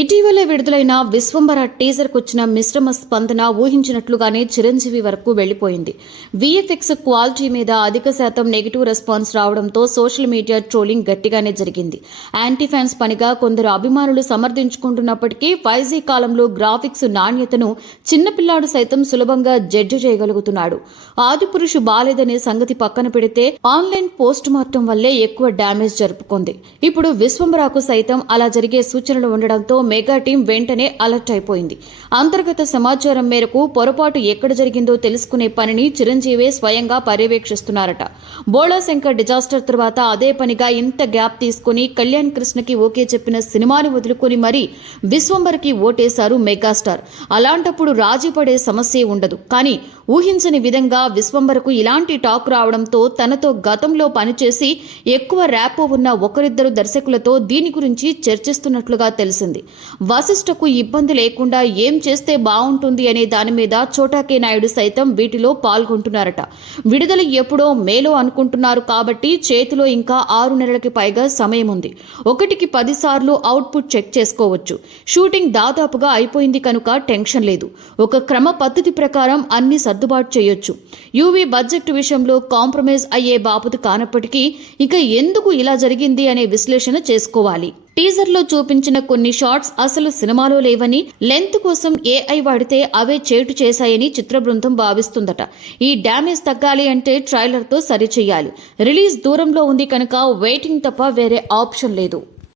ఇటీవలే విడుదలైన విశ్వంబర టీజర్కు వచ్చిన మిశ్రమ స్పందన ఊహించినట్లుగానే చిరంజీవి వరకు వెళ్లిపోయింది. వీఎఫ్ఎక్స్ క్వాలిటీ మీద అధిక శాతం నెగిటివ్ రెస్పాన్స్ రావడంతో సోషల్ మీడియా ట్రోలింగ్ గట్టిగానే జరిగింది. యాంటీ ఫ్యాన్స్ పనిగా కొందరు అభిమానులు సమర్థించుకుంటున్నప్పటికీ 5G కాలంలో గ్రాఫిక్స్ నాణ్యతను చిన్నపిల్లాడు సైతం సులభంగా జడ్జి చేయగలుగుతున్నాడు. ఆదిపురుషు బాలేదనే సంగతి పక్కన పెడితే ఆన్లైన్ పోస్ట్ మార్టం వల్లే ఎక్కువ డ్యామేజ్ జరుపుకుంది. ఇప్పుడు విశ్వంబరకు సైతం అలా జరిగే సూచనలు ఉండడంతో మెగా టీం వెంటనే అలర్ట్ అయిపోయింది. అంతర్గత సమాచారం మేరకు పొరపాటు ఎక్కడ జరిగిందో తెలుసుకునే పనిని చిరంజీవే స్వయంగా పర్యవేక్షిస్తున్నారట. బోళాశంకర్ డిజాస్టర్ తర్వాత అదే పనిగా ఇంత గ్యాప్ తీసుకుని కళ్యాణ్ కృష్ణకి ఓకే చెప్పిన సినిమాని వదులుకొని మరీ విశ్వంబర్కి ఓటేశారు మెగాస్టార్. అలాంటప్పుడు రాజీ పడే సమస్యే ఉండదు. కానీ ఊహించని విధంగా విశ్వంబర్కు ఇలాంటి టాక్ రావడంతో తనతో గతంలో పనిచేసి ఎక్కువ ర్యాపో ఉన్న ఒకరిద్దరు దర్శకులతో దీని గురించి చర్చిస్తున్నట్లుగా తెలిసింది. వశిష్ఠకు ఇబ్బంది లేకుండా ఏం చేస్తే బాగుంటుంది అనే దాని మీద చోటాకే నాయుడు సైతం వీటిలో పాల్గొంటున్నారట. విడుదల ఎప్పుడో మేలో అనుకుంటున్నారు కాబట్టి చేతిలో ఇంకా 6 నెలలకి పైగా సమయం ఉంది. 1కి 10 సార్లు అవుట్పుట్ చెక్ చేసుకోవచ్చు. షూటింగ్ దాదాపుగా అయిపోయింది కనుక టెన్షన్ లేదు. ఒక క్రమ పద్ధతి ప్రకారం అన్ని సర్దుబాటు చేయొచ్చు. యూవీ బడ్జెట్ విషయంలో కాంప్రమైజ్ అయ్యే బాపతు కానప్పటికీ ఇక ఎందుకు ఇలా జరిగింది అనే విశ్లేషణ చేసుకోవాలి. టీజర్లో చూపించిన కొన్ని షాట్స్ అసలు సినిమాలో లేవని, లెంత్ కోసం ఏఐ వాడితే అవే చేటు చేశాయని చిత్ర బృందం భావిస్తుందట. ఈ డ్యామేజ్ తగ్గాలి అంటే ట్రైలర్తో సరిచేయాలి. రిలీజ్ దూరంలో ఉంది కనుక వెయిటింగ్ తప్ప వేరే ఆప్షన్ లేదు.